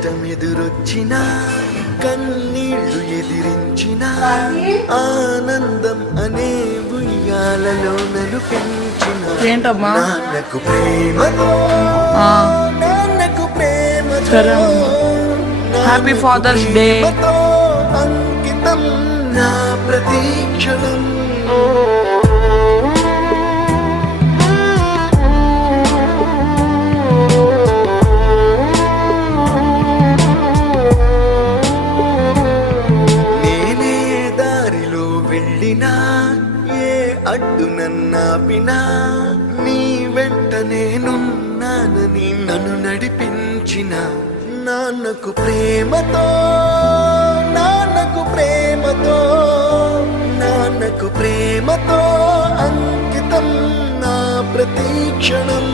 కష్టమెదురొచ్చిన కన్నీళ్లు ఎదిరించిన ఆనందం అనే ఉయ్యాలలో నన్ను పెంచిన ఏంటమ్మా Nannaku Prematho Nannaku Prematho happy fathers day అంకితం నా ప్రతీక్షణం. నేనే దారిలో వెళ్ళినా ఏ అడ్డు నన్నాపినా నీ వెంట నేనున్నానని నన్ను నడిపించిన నాన్నకు ప్రేమతో నాన్నకు ప్రేమతో నాన్నకు ప్రేమతో అంకితం నా ప్రతీక్షణం.